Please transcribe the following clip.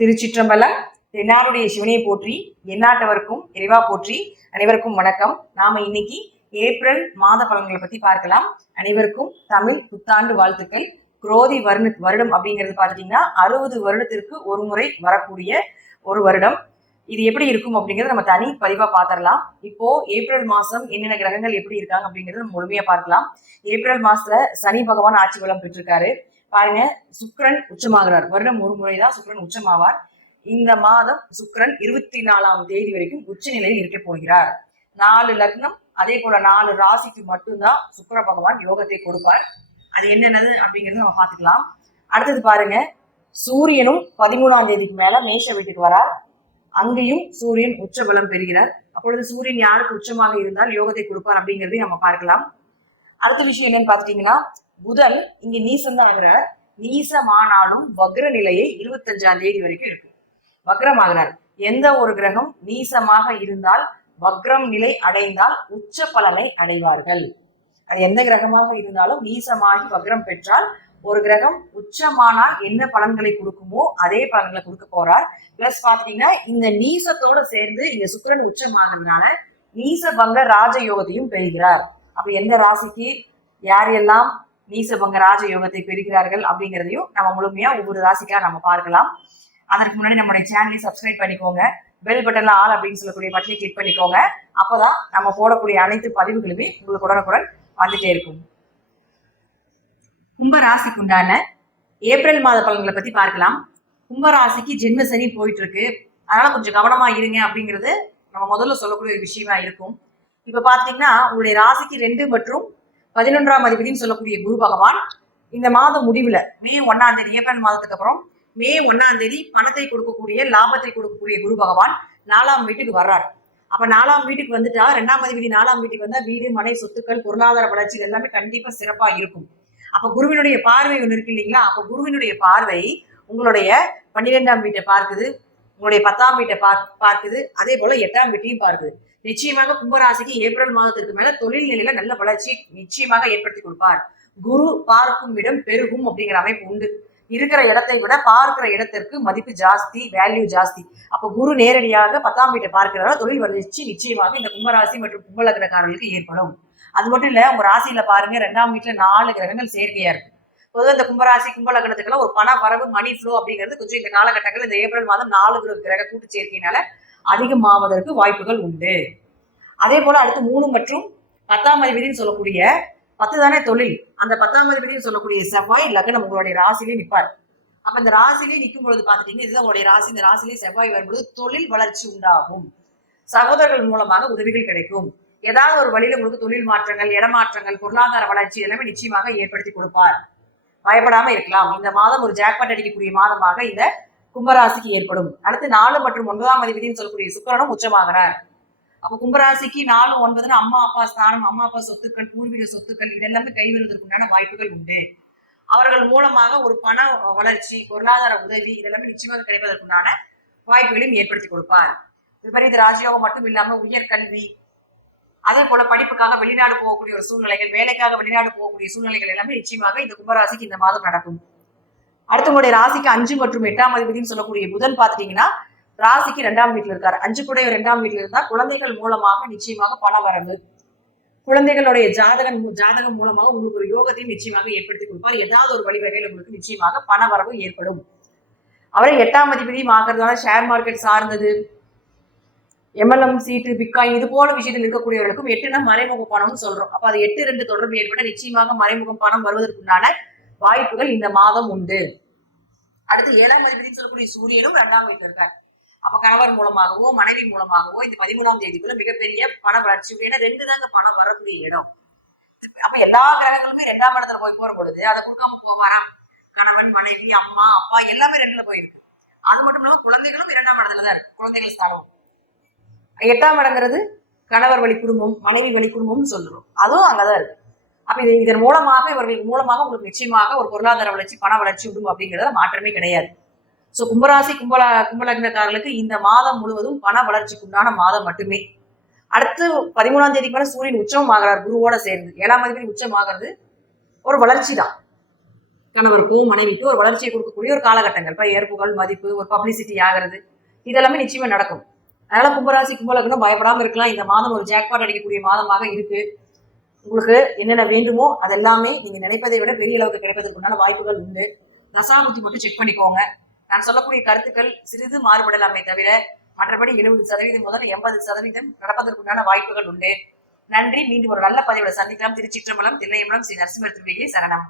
திருச்சிற்றம்பலம். தென்னாருடைய சிவனையை போற்றி, எந்நாட்டவருக்கும் இறைவா போற்றி. அனைவருக்கும் வணக்கம். நாம இன்னைக்கு ஏப்ரல் மாத பலன்களை பத்தி பார்க்கலாம். அனைவருக்கும் தமிழ் புத்தாண்டு வாழ்த்துக்கள். குரோதி வருடம் அப்படிங்கிறது பாத்தீங்கன்னா 60 வருடத்திற்கு ஒரு முறை வரக்கூடிய ஒரு வருடம். இது எப்படி இருக்கும் அப்படிங்கறத நம்ம தனி பதிவா பாத்திரலாம். இப்போ ஏப்ரல் மாசம் என்னென்ன கிரகங்கள் எப்படி இருக்காங்க அப்படிங்கறத நம்ம முழுமையா பார்க்கலாம். ஏப்ரல் மாசத்துல சனி பகவான் ஆட்சி பலம் பெற்றிருக்காரு. பாருங்க, சுக்கிரன் உச்சமாகிறார். வருடம் ஒரு முறைதான் சுக்கிரன் உச்சமாவார். இந்த மாதம் சுக்கிரன் 24ஆம் தேதி வரைக்கும் உச்ச நிலையில் இருக்க போகிறார். 4 லக்னம், அதே போல 4 ராசிக்கு மட்டும்தான் சுக்கிர பகவான் யோகத்தை கொடுப்பார். அது என்னென்னது அப்படிங்கறது நம்ம பாத்துக்கலாம். அடுத்தது பாருங்க, சூரியனும் 13ஆம் தேதிக்கு மேல மேஷ வீட்டுக்கு வரார். அங்கேயும் சூரியன் உச்ச பலம் பெறுகிறார். அப்பொழுது சூரியன் யாருக்கு உச்சமாக இருந்தால் யோகத்தை கொடுப்பார் அப்படிங்கிறதையும் நம்ம பார்க்கலாம். அடுத்த விஷயம் என்னன்னு பாத்துட்டீங்கன்னா, புதன் இங்க நீசம்தான் ஆகிறார். நீசமானாலும் வக்ர நிலையை 25ஆம் தேதி வரைக்கும் இருக்கு. வக்ரமாகிறார். எந்த ஒரு கிரகம் நீசமாக இருந்தால், வக்ரம் நிலை அடைந்தால் உச்ச பலனை அடைவார்கள். அது எந்த கிரகமாக இருந்தாலும் நீசமாகி வக்ரம் பெற்றால், ஒரு கிரகம் உச்சமானால் என்ன பலன்களை கொடுக்குமோ அதே பலன்களை கொடுக்க போறார். பிளஸ் பாத்தீங்கன்னா, இந்த நீசத்தோட சேர்ந்து இங்க சுக்கிரன் உச்சமாகிறதுனால நீசபங்க ராஜயோகத்தையும் பெறுகிறார். அப்ப எந்த ராசிக்கு யார் எல்லாம் நீசபங்க ராஜயோகத்தை பெறுகிறார்கள் அப்படிங்கிறதையும் நம்ம முழுமையா ஒவ்வொரு ராசிக்கா நம்ம பார்க்கலாம். அதற்கு முன்னாடி நம்மளுடைய சேனலை சப்ஸ்கிரைப் பண்ணிக்கோங்க. பெல் பட்டன்ல ஆல் அப்படின்னு சொல்லக்கூடிய பட்டனை கிளிக் பண்ணிக்கோங்க. அப்பதான் நம்ம போடக்கூடிய அனைத்து பதிவுகளுமே உங்களுக்கு உடனுக்குடன் வந்துட்டே இருக்கும். கும்பராசிக்கு உண்டான ஏப்ரல் மாத பலன்களை பத்தி பார்க்கலாம். கும்பராசிக்கு ஜென்ம சனி போயிட்டு இருக்கு. அதனால கொஞ்சம் கவனமா இருங்க அப்படிங்கிறது நம்ம முதல்ல சொல்லக்கூடிய ஒரு விஷயமா இருக்கும். இப்ப பாத்தீங்கன்னா, உங்களுடைய ராசிக்கு 2 மற்றும் 11ஆம் அதிபதினு சொல்லக்கூடிய குரு பகவான் இந்த மாதம் முடிவுல மே 1ஆம் தேதி, ஏப்ரல் மாதத்துக்கு அப்புறம் மே 1ஆம் தேதி பணத்தை கொடுக்கக்கூடிய, லாபத்தை கொடுக்கக்கூடிய குரு பகவான் 4ஆம் வீட்டுக்கு வர்றார். அப்ப 4ஆம் வீட்டுக்கு வந்துட்டா, 2ஆம் அதிபதி 4ஆம் வீட்டுக்கு வந்தா வீடு, மனை, சொத்துக்கள், பொருளாதார வளர்ச்சி எல்லாமே கண்டிப்பா சிறப்பா இருக்கும். அப்ப குருவினுடைய பார்வை ஒண்ணு இருக்கு இல்லைங்களா? அப்ப குருவினுடைய பார்வை உங்களுடைய 12ஆம் வீட்டை பார்க்குது, உங்களுடைய 10ஆம் வீட்டை பார்க்குது, அதே போல 8ஆம் வீட்டையும் பார்க்குது. நிச்சயமாக கும்பராசிக்கு ஏப்ரல் மாதத்திற்கு மேல தொழில் நிலையில நல்ல வளர்ச்சி நிச்சயமாக ஏற்படுத்தி கொடுப்பார். குரு பார்க்கும் இடம் பெருகும் அப்படிங்கிற அமைப்பு உண்டு. இருக்கிற இடத்தை விட பார்க்கிற இடத்திற்கு மதிப்பு ஜாஸ்தி, வேல்யூ ஜாஸ்தி. அப்ப குரு நேரடியாக 10ஆம் வீட்டை பார்க்கிறதால தொழில் வளர்ச்சி நிச்சயமாக இந்த கும்பராசி மற்றும் கும்பலக்னக்காரர்களுக்கு ஏற்படும். அது மட்டும் இல்ல, உங்க ராசியில பாருங்க, 2ஆம் வீட்டுல 4 கிரகங்கள் சேர்க்கையா இருக்கு. பொதுவாக இந்த கும்பராசி கும்பலக்னத்துக்கெல்லாம் ஒரு பண வரவு, மணி ஃப்ளோ அப்படிங்கிறது கொஞ்சம் இந்த காலகட்டங்கள், இந்த ஏப்ரல் மாதம் 4 கிரக கூட்டு சேர்க்கையினால அதிகமாவதற்கு வாய்ப்புகள் உண்டு. அதே போல அடுத்து 3 மற்றும் 10ஆம் அதிபதினு சொல்லக்கூடிய 10 தானே தொழில். அந்த 10ஆம் அதிபதினு சொல்லக்கூடிய செவ்வாய் லக்னம் உங்களுடைய ராசியிலே நிற்பார். அப்ப இந்த ராசியிலே நிற்கும் பொழுது பாத்துட்டீங்கன்னா, இதுதான் உங்களுடைய ராசி. இந்த ராசியிலே செவ்வாய் வரும்பொழுது தொழில் வளர்ச்சி உண்டாகும். சகோதரர்கள் மூலமாக உதவிகள் கிடைக்கும். ஏதாவது ஒரு வழியில உங்களுக்கு தொழில் மாற்றங்கள், இடமாற்றங்கள், பொருளாதார வளர்ச்சி எல்லாமே நிச்சயமாக ஏற்படுத்தி கொடுப்பார். பயப்படாம இருக்கலாம். இந்த மாதம் ஒரு ஜாக்பாட் அடிக்கக்கூடிய மாதமாக இந்த கும்பராசிக்கு ஏற்படும். அடுத்து 4 மற்றும் 9ஆம் அதிபதினு சொல்லக்கூடிய சுக்கிரனும் உச்சமாகிறார். அப்ப கும்பராசிக்கு 4, 9 அம்மா அப்பா ஸ்தானம், அம்மா அப்பா சொத்துக்கள், பூர்வீக சொத்துக்கள் இதெல்லாமே கைவருவதற்குண்டான வாய்ப்புகள் உண்டு. அவர்கள் மூலமாக ஒரு பண வளர்ச்சி, பொருளாதார உதவி இதெல்லாமே நிச்சயமாக கிடைப்பதற்குண்டான வாய்ப்புகளையும் ஏற்படுத்தி கொடுப்பார். விபரீத ராஜயோகம் மட்டும் இல்லாம உயர்கல்வி, அதே போல படிப்புக்காக வெளிநாடு போகக்கூடிய ஒரு சூழ்நிலைகள், வேலைக்காக வெளிநாடு போகக்கூடிய சூழ்நிலைகள் எல்லாமே நிச்சயமாக இந்த கும்பராசிக்கு இந்த மாதம் நடக்கும். அடுத்து உங்களுடைய ராசிக்கு 5 மற்றும் 8ஆம் அதிபதினு சொல்லக்கூடிய புதன் பாத்துட்டீங்கன்னா, ராசிக்கு 2ஆம் வீட்டுல இருக்காரு. 5 கூட 2ஆம் வீட்டுல இருந்தா குழந்தைகள் மூலமாக நிச்சயமாக பண வரவு, குழந்தைகளுடைய ஜாதகம் மூலமாக உங்களுக்கு ஒரு யோகத்தையும் நிச்சயமாக ஏற்படுத்தி கொடுப்பார். ஏதாவது ஒரு வழிவகையில் உங்களுக்கு நிச்சயமாக பண வரவு ஏற்படும். அவரை 8ஆம் அதிபதியும் ஆகிறதுனால ஷேர் மார்க்கெட் சார்ந்தது, எம்எல்எம் சீட்டு, பிட்காயின் இது போல விஷயத்தில் இருக்கக்கூடியவர்களுக்கும் 8னா மறைமுக பணம்னு சொல்றோம். அப்ப அது 8-2 தொடர்பு ஏற்பட நிச்சயமாக மறைமுகம் பணம் வருவதற்குண்டான வாய்ப்புகள் இந்த மாதம் உண்டு. அடுத்து 7ஆம் அதிபதினு சொல்லக்கூடிய சூரியனும் 2ஆம் வீட்டுல இருக்கார். அப்ப கணவர் மூலமாகவோ மனைவி மூலமாகவோ இந்த 13ஆம் தேதிக்குள்ள மிகப்பெரிய பண வளர்ச்சி. ஏன்னா 2 தாங்க பணம் வரக்கூடிய இடம். அப்ப எல்லா கிரகங்களுமே 2ஆம் இடத்துல போற பொழுது அதை கொடுக்காம போவாரா? கணவன், மனைவி, அம்மா அப்பா எல்லாமே 2ல போயிருக்கு. அது மட்டும் இல்லாம குழந்தைகளும் 2ஆம் இடத்துலதான் இருக்கு. குழந்தைகள் ஸ்தானம் 8ஆம் இடங்கிறது கணவர் வழி குடும்பம், மனைவி வழி குடும்பம்னு சொல்றோம். அதுவும் அங்கதான் இருக்கு. அப்ப இதன் மூலமாக, இவர்கள் மூலமாக உங்களுக்கு நிச்சயமாக ஒரு பொருளாதார வளர்ச்சி, பண வளர்ச்சி உண்டு அப்படிங்கிறத மாற்றமே கிடையாது. சோ கும்பராசி கும்பலக்னக்காரர்களுக்கு இந்த மாதம் முழுவதும் பண வளர்ச்சிக்கு உண்டான மாதம் மட்டுமே. அடுத்து 13ஆம் தேதிக்கு மேல சூரியன் உச்சம் ஆகிறார் குருவோட சேர்ந்து. 7ஆம் அதிபதி உச்சம் ஆகிறது ஒரு வளர்ச்சி தான். கணவருக்கும் மனைவிக்கும் ஒரு வளர்ச்சியை கொடுக்கக்கூடிய ஒரு காலகட்டங்கள். பெயர் புகழ் மதிப்பு ஒரு பப்ளிசிட்டி ஆகிறது, இதெல்லாமே நிச்சயமா நடக்கும். அதனால கும்பராசி கும்பலக்னம் பயப்படாம இருக்கலாம். இந்த மாதம் ஒரு ஜாக்பாட் அடிக்கக்கூடிய மாதமாக இருக்கு. உங்களுக்கு என்னென்ன வேண்டுமோ அதெல்லாமே நீங்க நினைப்பதை விட பெரிய அளவுக்கு கிடைப்பதற்குண்டான வாய்ப்புகள் உண்டு. தசாபுத்தி மட்டும் செக் பண்ணிக்கோங்க. நான் சொல்லக்கூடிய கருத்துக்கள் சிறிது மாறுபடலாமே தவிர மற்றபடி 70% முதல் 80% நடப்பதற்குண்டான வாய்ப்புகள் உண்டு. நன்றி. மீண்டும் ஒரு நல்ல பதிவுல சந்திக்கலாம். திருச்சிற்றம்பலம், தில்லையம்பலம், ஸ்ரீ நரசிம்மர் திருவிகை சரணம்.